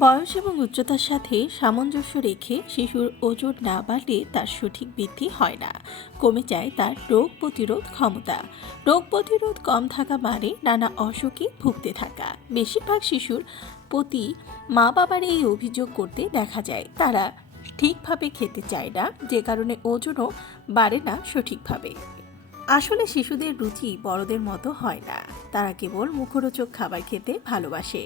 বয়স এবং উচ্চতার সাথে সামঞ্জস্য রেখে শিশুর ওজন না বাড়লে তার সঠিক বৃদ্ধি হয় না, কমে যায় তার রোগ প্রতিরোধ ক্ষমতা। রোগ প্রতিরোধ কম থাকা মানে নানা অসুখে ভুগতে থাকা। বেশিরভাগ শিশুর প্রতি মা বাবার এই অভিযোগ করতে দেখা যায়, তারা ঠিকভাবে খেতে চায় না, যে কারণে ওজনও বাড়ে না সঠিকভাবে। আসলে শিশুদের রুচি বড়দের মতো হয় না, তারা কেবল মুখরোচক খাবার খেতে ভালোবাসে।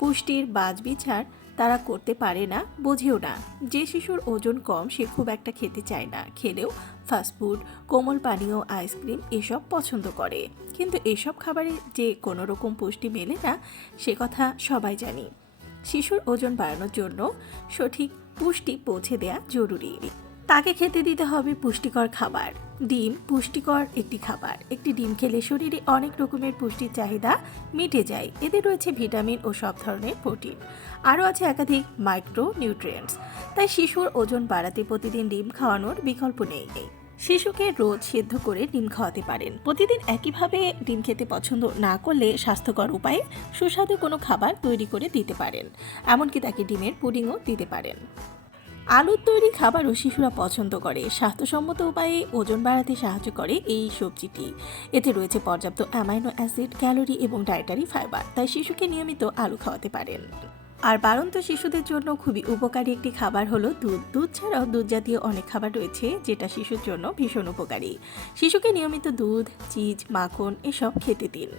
পুষ্টির বাছবিচার তারা করতে পারে না, বোঝেও না। যে শিশুর ওজন কম সে খুব একটা খেতে চায় না, খেলেও ফাস্টফুড, কোমল পানীয়, আইসক্রিম এসব পছন্দ করে। কিন্তু এসব খাবারে যে কোনো রকম পুষ্টি মেলে না, সে কথা সবাই জানি। শিশুর ওজন বাড়ানোর জন্য সঠিক পুষ্টি পৌঁছে দেওয়া জরুরি। তাকে খেতে দিতে হবে পুষ্টিকর খাবার। ডিম পুষ্টিকর একটি খাবার। একটি ডিম খেলে শরীরে অনেক রকমের পুষ্টির চাহিদা মিটে যায়। এতে রয়েছে ভিটামিন ও সব ধরনের প্রোটিন, আরও আছে একাধিক মাইক্রো নিউট্রিয়েন্টস। তাই শিশুর ওজন বাড়াতে প্রতিদিন ডিম খাওয়ানোর বিকল্প নেই। শিশুকে রোজ সেদ্ধ করে ডিম খাওয়াতে পারেন। প্রতিদিন একইভাবে ডিম খেতে পছন্দ না করলে স্বাস্থ্যকর উপায়ে সুস্বাদু কোনো খাবার তৈরি করে দিতে পারেন। এমনকি তাকে ডিমের পুডিংও দিতে পারেন। আলুর তৈরি খাবারও শিশুরা পছন্দ করে। স্বাস্থ্যসম্মত উপায়ে ওজন বাড়াতে সাহায্য করে এই সবজিটি। এতে রয়েছে পর্যাপ্ত অ্যামাইনো অ্যাসিড, ক্যালোরি এবং ডায়েটারি ফাইবার। তাই শিশুকে নিয়মিত আলু খাওয়াতে পারেন। আর বাড়ন্ত শিশুদের জন্য খুবই উপকারী একটি খাবার হলো দুধ। দুধ ছাড়াও দুধ জাতীয় অনেক খাবার রয়েছে যেটা শিশুর জন্য ভীষণ উপকারী। শিশুকে নিয়মিত দুধ, চিজ, মাখন এসব খেতে দিন,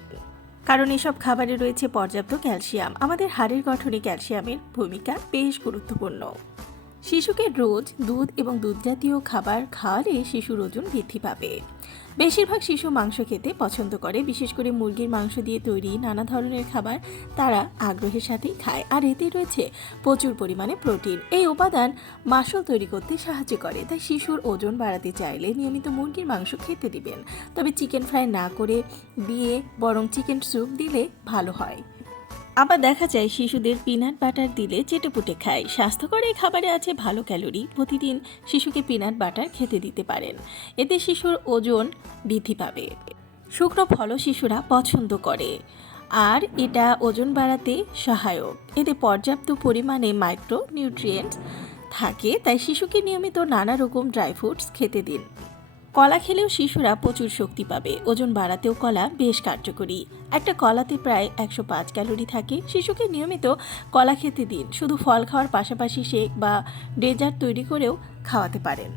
কারণ এসব খাবারে রয়েছে পর্যাপ্ত ক্যালসিয়াম। আমাদের হাড়ের গঠনে ক্যালসিয়ামের ভূমিকা বেশ গুরুত্বপূর্ণ। শিশুকে রোজ দুধ এবং দুধ জাতীয় খাবার খাওয়ালে শিশুর ওজন বৃদ্ধি পাবে। বেশিরভাগ শিশু মাংস খেতে পছন্দ করে, বিশেষ করে মুরগির মাংস দিয়ে তৈরি নানা ধরনের খাবার তারা আগ্রহের সাথেই খায়। আর এতে রয়েছে প্রচুর পরিমাণে প্রোটিন। এই উপাদান মাংস তৈরি করতে সাহায্য করে। তাই শিশুর ওজন বাড়াতে চাইলে নিয়মিত মুরগির মাংস খেতে দিবেন। তবে চিকেন ফ্রাই না করে দিয়ে বরং চিকেন স্যুপ দিলে ভালো হয়। আবার দেখা যায় শিশুদের পিনাট বাটার দিলে চেটেপুটে খায়। স্বাস্থ্যকর এই খাবারে আছে ভালো ক্যালোরি। প্রতিদিন শিশুকে পিনাট বাটার খেতে দিতে পারেন, এতে শিশুর ওজন বৃদ্ধি পাবে। শুকনো ফলও শিশুরা পছন্দ করে, আর এটা ওজন বাড়াতে সহায়ক। এতে পর্যাপ্ত পরিমাণে মাইক্রো নিউট্রিয়েন্টস থাকে। তাই শিশুকে নিয়মিত নানা রকম ড্রাই ফ্রুটস খেতে দিন। কলা খেলেও শিশুরা প্রচুর শক্তি পাবে। ওজন বাড়াতেও কলা বেশ কার্যকরী। একটা কলাতে প্রায় 105 ক্যালোরি থাকে। শিশুকে নিয়মিত কলা খেতে দিন। শুধু ফল খাওয়ার পাশাপাশি শেক বা ডেজার্ট তৈরি করেও খাওয়াতে পারেন।